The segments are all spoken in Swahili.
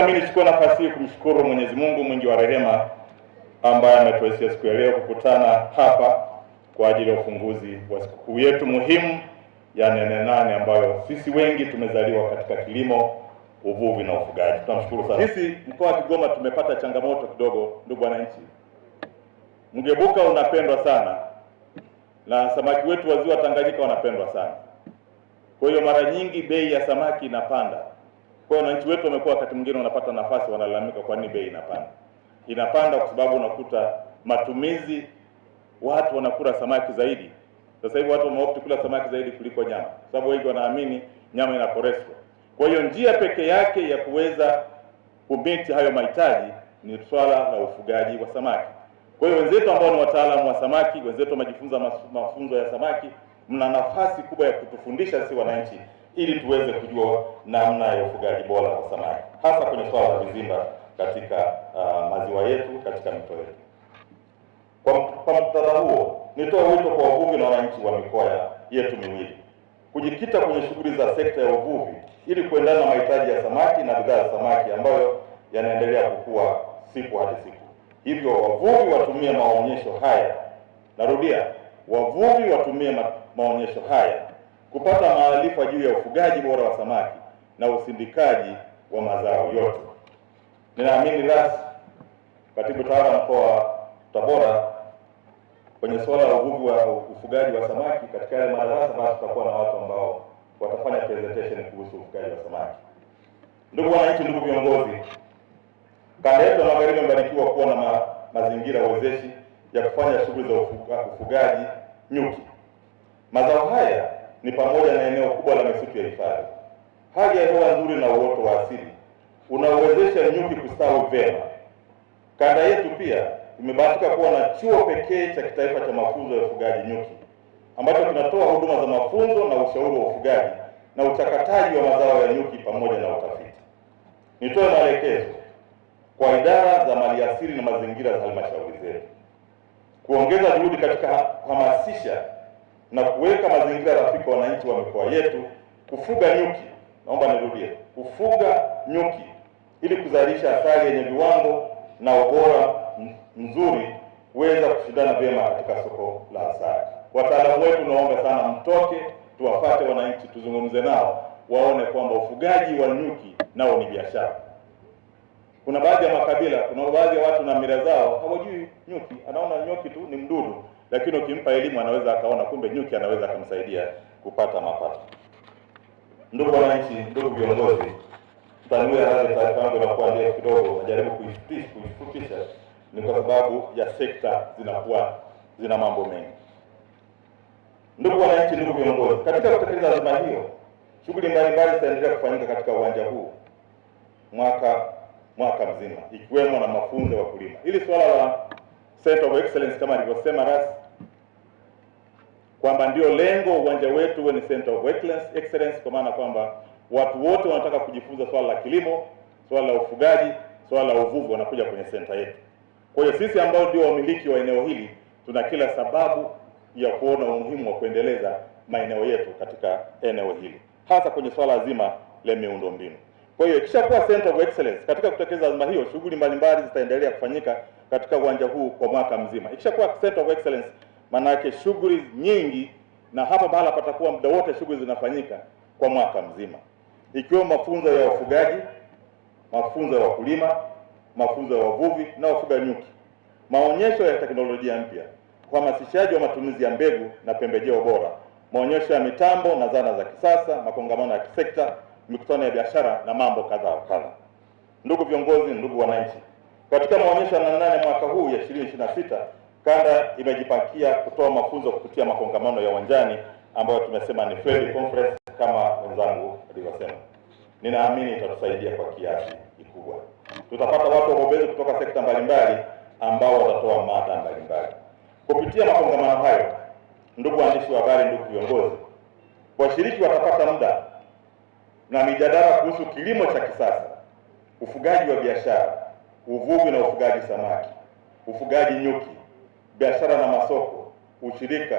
na mimi nichukue nafasi hii kumshukuru Mwenyezi Mungu mwingi wa rehema ambaye ametuwezesha siku ya leo kukutana hapa kwa ajili ya ufunguzi wa sikukuu yetu muhimu ya Nane Nane ambayo sisi wengi tumezaliwa katika kilimo, uvuvi na ufugaji. Tunamshukuru sana. Sisi mkoa wa Kigoma tumepata changamoto kidogo, ndugu wananchi. Mgebuka unapendwa sana na samaki wetu wa ziwa Tanganyika wanapendwa sana. Kwa hiyo mara nyingi bei ya samaki inapanda. Kwa hiyo wananchi wetu wamekuwa wakati mwingine wanapata nafasi wanalalamika kwa nini bei inapanda. Inapanda kwa sababu unakuta matumizi, watu wanakula samaki zaidi. Sasa hivi watu wameopti kula samaki zaidi kuliko nyama, kwa sababu wengi wanaamini nyama ina cholesterol. Kwa hiyo njia pekee yake ya kuweza kumiti hayo mahitaji ni swala la ufugaji wa samaki. Kwa hiyo wenzetu ambao ni wataalamu wa samaki, wenzetu wamejifunza mafunzo ya samaki, mna nafasi kubwa ya kutufundisha sisi wananchi ili tuweze kujua namna ya ufugaji bora wa samaki, hasa kwenye swala la vizimba katika maziwa yetu, katika mito yetu. Kwa muktadha huo, nitoa wito kwa wavuvi na wananchi wa mikoa yetu miwili kujikita kwenye shughuli za sekta ya uvuvi ili kuendana na mahitaji ya samaki na bidhaa za samaki ambayo yanaendelea kukua siku hadi siku. Hivyo wavuvi watumie maonyesho haya, narudia, wavuvi watumie maonyesho haya kupata maarifa juu ya ufugaji bora wa samaki na usindikaji wa mazao yote. Ninaamini rasmi Katibu Tawala Mkoa wa Tabora kwenye suala la uvuvi wa ufugaji wa samaki katika yale madarasa, basi tutakuwa na watu ambao watafanya presentation kuhusu ufugaji wa samaki. Ndugu wananchi, ndugu viongozi, kanda yetu ya Magharibi imebarikiwa kuwa na mazingira wezeshi ya kufanya shughuli za ufugaji nyuki. Mazao haya ni pamoja na eneo kubwa la misitu ya hifadhi, hali ya hewa nzuri na uoto wa asili unawezesha nyuki kustawi vyema. Kanda yetu pia imebahatika kuwa na chuo pekee cha kitaifa cha mafunzo ya ufugaji nyuki ambacho kinatoa huduma za mafunzo na ushauri wa ufugaji na uchakataji wa mazao ya nyuki pamoja na utafiti. Nitoe maelekezo kwa idara za maliasili na mazingira za halmashauri zetu kuongeza juhudi katika kuhamasisha na kuweka mazingira rafiki kwa wananchi wa mikoa yetu kufuga nyuki. Naomba nirudie, kufuga nyuki ili kuzalisha asali yenye viwango na ubora mzuri kuweza kushindana vyema katika soko la asali. Wataalamu wetu naomba sana mtoke tuwafate wananchi, tuzungumze nao, waone kwamba ufugaji wa nyuki nao ni biashara. Kuna baadhi ya makabila, kuna baadhi ya watu na mila zao hawajui nyuki, anaona nyuki tu ni mdudu, lakini ukimpa elimu anaweza akaona kumbe nyuki anaweza akamsaidia kupata mapato. Ndugu wananchi, ndugu viongozi, tanua radhi taarifa yangu inakuwa ndefu kidogo, najaribu kuifupisha ni kwa sababu ya sekta zina mambo mengi. Ndugu wananchi, ndugu viongozi, katika kutekeleza azma hiyo, shughuli mbalimbali zitaendelea kufanyika katika uwanja huu mwaka mzima, ikiwemo na mafunzo ya wakulima. Ili swala la Center of Excellence kama alivyosema rasmi kwamba ndio lengo uwanja wetu uwe ni Center of Excellence, kwa maana kwamba watu wote wanataka kujifunza swala la kilimo, swala la ufugaji, swala la uvuvi wanakuja kwenye center yetu. Kwa hiyo sisi ambao ndio wamiliki wa eneo hili tuna kila sababu ya kuona umuhimu wa kuendeleza maeneo yetu katika eneo hili, hasa kwenye swala zima la miundombinu. Kwa hiyo ikishakuwa Center of Excellence, katika kutekeleza azma hiyo, shughuli mbalimbali zitaendelea kufanyika katika uwanja huu kwa mwaka mzima. Ikishakuwa Center of Excellence, maana yake shughuli nyingi, na hapa mahala patakuwa muda wote shughuli zinafanyika kwa mwaka mzima, ikiwa mafunzo ya wafugaji, mafunzo ya wakulima, mafunzo ya wavuvi na wafuga nyuki, maonyesho ya teknolojia mpya, uhamasishaji wa matumizi ya mbegu na pembejeo bora, maonyesho ya mitambo na zana za kisasa, makongamano ya kisekta, mikutano ya biashara na mambo kadha wa kadha. Ndugu viongozi, ndugu wananchi, katika maonyesho ya Nane Nane mwaka huu ya 2026, kanda imejipakia kutoa mafunzo kupitia makongamano ya uwanjani ambayo tumesema ni field conference kama wenzangu walivyosema. Ninaamini itatusaidia kwa kiasi kikubwa. Tutapata watu wabobezi kutoka sekta mbalimbali ambao watatoa mada mbalimbali. Kupitia makongamano hayo, ndugu waandishi wa habari, ndugu viongozi, washiriki watapata muda na mijadala kuhusu kilimo cha kisasa, ufugaji wa biashara, uvuvi na ufugaji samaki, ufugaji nyuki, biashara na masoko, ushirika,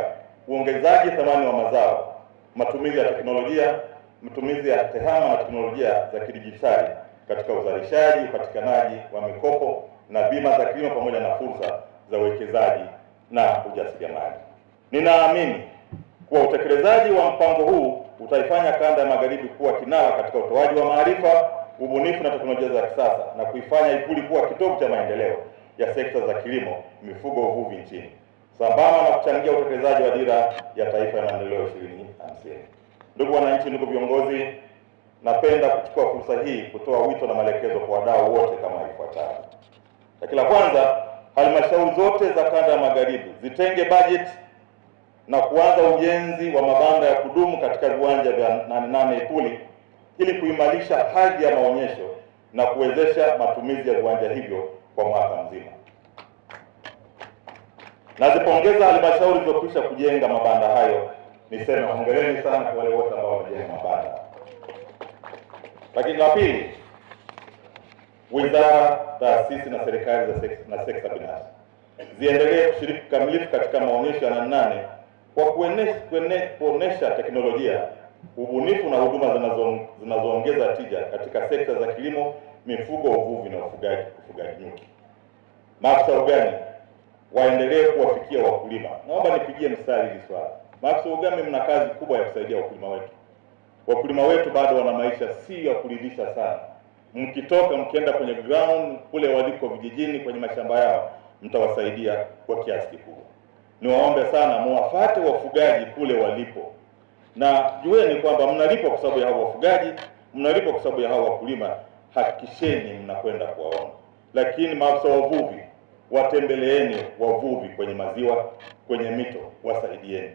uongezaji thamani wa mazao, matumizi ya teknolojia, matumizi ya tehama na teknolojia za kidijitali, katika uzalishaji, upatikanaji wa mikopo na bima za kilimo pamoja na fursa za uwekezaji na ujasiriamali. Ninaamini kuwa utekelezaji wa mpango huu utaifanya Kanda ya Magharibi kuwa kinara katika utoaji wa maarifa, ubunifu na teknolojia za kisasa na kuifanya Ipuli kuwa kitovu cha maendeleo ya sekta za kilimo, mifugo, uvuvi nchini, sambamba na kuchangia utekelezaji wa Dira ya Taifa ya Maendeleo 2050. Ndugu wananchi, ndugu viongozi, napenda kuchukua fursa hii kutoa wito na maelekezo kwa wadau wote kama ifuatavyo. Lakini la kwanza, halmashauri zote za Kanda ya Magharibi zitenge bajeti na kuanza ujenzi wa mabanda ya kudumu katika viwanja vya 88 Ipuli ili kuimarisha hadhi ya maonyesho na kuwezesha matumizi ya viwanja hivyo kwa mwaka mzima. Nazipongeza halmashauri zilizokwisha kujenga mabanda hayo. Niseme hongereni sana kwa wale wote ambao wamejenga mabanda. Lakini la pili, wizara, taasisi na serikali na sekta binafsi ziendelee kushiriki kikamilifu katika maonyesho ya 88 kwa kuonesha teknolojia, ubunifu na huduma zinazoongeza tija katika sekta za kilimo, mifugo, uvuvi na ufugaji nyuki. Maafisa ugani waendelee kuwafikia wakulima. Naomba nipigie mstari hili swala. Maafisa ugani, mna kazi kubwa ya kusaidia wakulima wetu. Wakulima wetu bado wana maisha si ya kuridhisha sana. Mkitoka mkienda kwenye ground kule waliko vijijini kwenye mashamba yao, mtawasaidia kwa kiasi kikubwa. Niwaombe sana muwafate wafugaji kule walipo. Na jueni kwamba mnalipwa kwa sababu ya hao wafugaji, mnalipwa kwa sababu ya hao wakulima, hakikisheni mnakwenda kuwaona. Lakini maafisa wavuvi, watembeleeni wavuvi kwenye maziwa, kwenye mito, wasaidieni.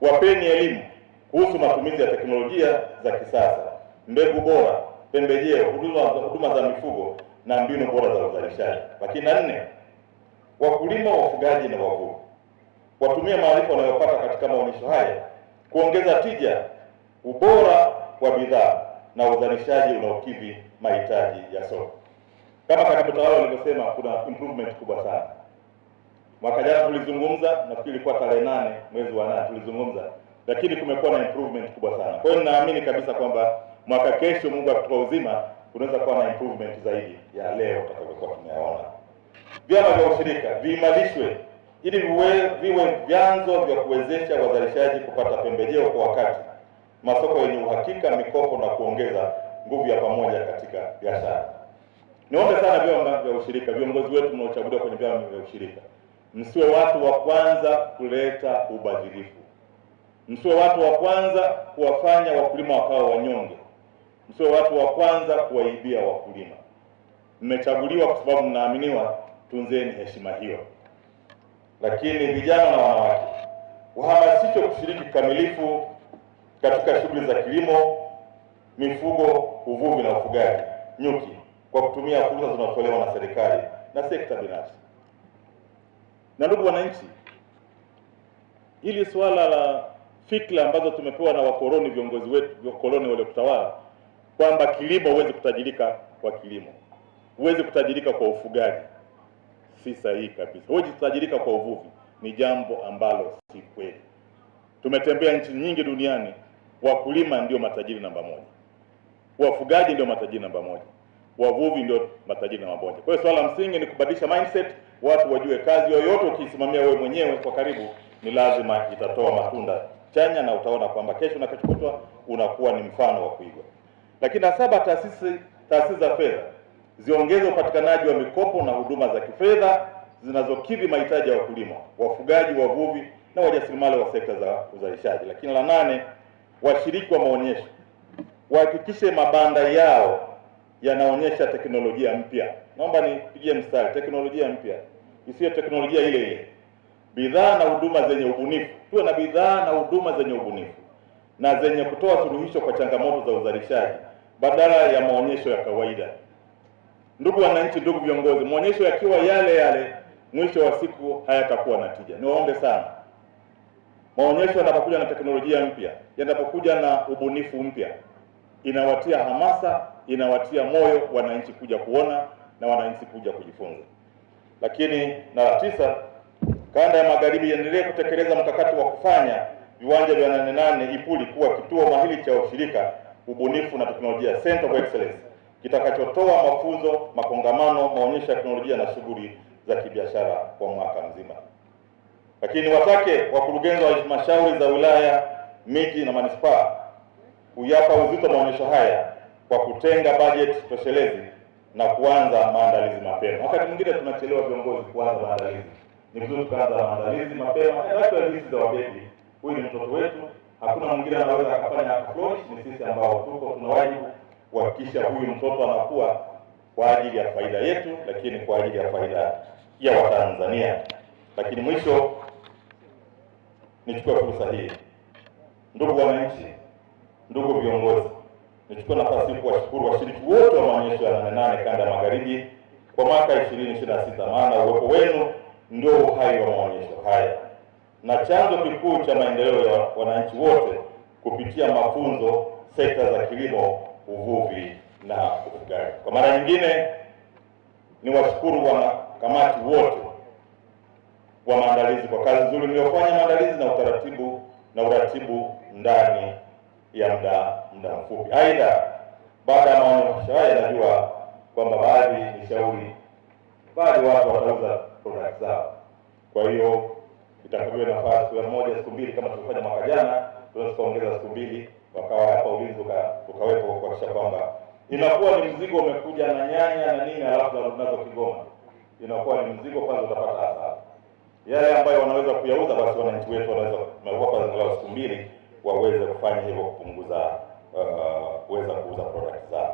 Wapeni elimu kuhusu matumizi ya teknolojia za kisasa, mbegu bora, pembejeo, huduma za mifugo na mbinu bora za uzalishaji. Lakini 4, wakulima, wafugaji na wavuvi watumie maarifa wanayopata katika maonyesho haya kuongeza tija, ubora wa bidhaa na uzalishaji unaokidhi mahitaji ya soko. Kama katibu tawala alivyosema, kuna improvement kubwa sana. Mwaka jana tulizungumza, nafikiri ilikuwa tarehe 8 mwezi wa 8 tulizungumza, lakini kumekuwa na improvement kubwa sana. Kwa hiyo ninaamini kabisa kwamba mwaka kesho, Mungu akitupa uzima, kunaweza kuwa na improvement zaidi ya leo tutakayokuwa tumeona. Vyama vya ushirika viimarishwe ili viwe vyanzo vya kuwezesha wazalishaji kupata pembejeo kwa wakati, masoko yenye uhakika, mikopo na kuongeza nguvu ya pamoja katika biashara. Niombe sana vyama vya ushirika, viongozi wetu mnaochaguliwa kwenye vyama vya ushirika, msiwe watu wa kwanza kuleta ubadhirifu. Msiwe watu wa kwanza kuwafanya wakulima wakawa wanyonge. Msiwe watu wa kwanza kuwaibia wakulima. Mmechaguliwa kwa sababu mnaaminiwa, tunzeni heshima hiyo. Lakini vijana na wanawake wahamasishwe kushiriki kikamilifu katika shughuli za kilimo, mifugo, uvuvi na ufugaji nyuki kwa kutumia fursa zinazotolewa na serikali na sekta binafsi. Na ndugu wananchi, hili swala la fikra ambazo tumepewa na wakoloni, viongozi wetu wakoloni wale kutawala, kwamba kilimo huwezi kutajirika kwa kilimo, huwezi kutajirika kwa ufugaji, si sahihi kabisa. Huwezi kutajirika kwa uvuvi, ni jambo ambalo si kweli. Tumetembea nchi nyingi duniani, wakulima ndio matajiri namba 1, wafugaji ndio matajiri namba 1, wavuvi ndio matajiri namba 1. Kwa hiyo swala msingi ni kubadilisha mindset, watu wajue kazi yoyote ukisimamia wewe mwenyewe kwa karibu ni lazima itatoa matunda chanya, na utaona kwamba kesho na kesho kutwa unakuwa ni mfano wa kuigwa. Lakini 7, taasisi za fedha ziongeze upatikanaji wa mikopo na huduma za kifedha zinazokidhi mahitaji ya wakulima, wafugaji, wavuvi na wajasiriamali wa sekta za uzalishaji. Lakini la 8, washiriki wa maonyesho wahakikishe mabanda yao yanaonyesha teknolojia mpya. Naomba nipigie mstari, teknolojia mpya, isiyo teknolojia ile ile. Bidhaa na huduma zenye ubunifu. Tuwe na bidhaa na huduma zenye ubunifu na zenye kutoa suluhisho kwa changamoto za uzalishaji badala ya maonyesho ya kawaida. Ndugu wananchi, ndugu viongozi, maonyesho yakiwa yale yale, mwisho wa siku hayatakuwa na tija. Niwaombe sana, maonyesho yanapokuja na teknolojia mpya, yanapokuja na ubunifu mpya, inawatia hamasa, inawatia moyo wananchi kuja kuona na wananchi kuja kujifunza. Lakini na 9, Kanda ya Magharibi iendelee kutekeleza mkakati wa kufanya viwanja vya 88 Ipuli kuwa kituo mahiri cha ushirika, ubunifu na teknolojia, Center of Excellence, kitakachotoa mafunzo, makongamano, maonyesho ya teknolojia na shughuli za kibiashara kwa mwaka mzima. Lakini watake wakurugenzi wa halmashauri za wilaya, miji na manispaa kuyapa uzito maonyesho haya kwa kutenga bajeti toshelezi na kuanza maandalizi mapema. Wakati mwingine tunachelewa viongozi kuanza maandalizi. Ni vizuri tukaanza maandalizi mapema. Watu walisi za wabebi, huyu ni mtoto wetu, hakuna mwingine anaweza akafanya approach, ni sisi ambao tuna wajibu kuhakikisha huyu mtoto anakuwa kwa ajili ya faida yetu, lakini kwa ajili ya faida ya Watanzania. Lakini mwisho, nichukue fursa hii, ndugu wananchi, ndugu viongozi, nichukue nafasi hii kuwashukuru washiriki wote wa maonyesho ya Nane Nane kanda ya Magharibi kwa mwaka 2026, maana uwepo wenu ndio uhai wa maonyesho haya na chanzo kikuu cha maendeleo ya wananchi wote kupitia mafunzo sekta za kilimo, uvuvi na ufugaji. Kwa mara nyingine ni washukuru wanakamati wote wa maandalizi kwa kazi nzuri mliofanya maandalizi na uratibu ndani ya muda mfupi. Aidha, baada ya maonyesho haya najua kwamba baadhi watu watauza product zao. Kwa hiyo itakapokuwa nafasi siku moja siku mbili kama tulifanya mwaka jana, tunaweza kuongeza siku mbili wakawa hapa ulinzi ukawepo kuhakikisha kwamba inakuwa ni mzigo umekuja na nyanya na nini alafu nazo Kigoma. Inakuwa ni mzigo kwanza utapata hasara. Yale ambayo wanaweza kuyauza basi wananchi wetu wanaweza kuwapa angalau siku mbili waweze kufanya hivyo kupunguza kuweza kuuza product zao.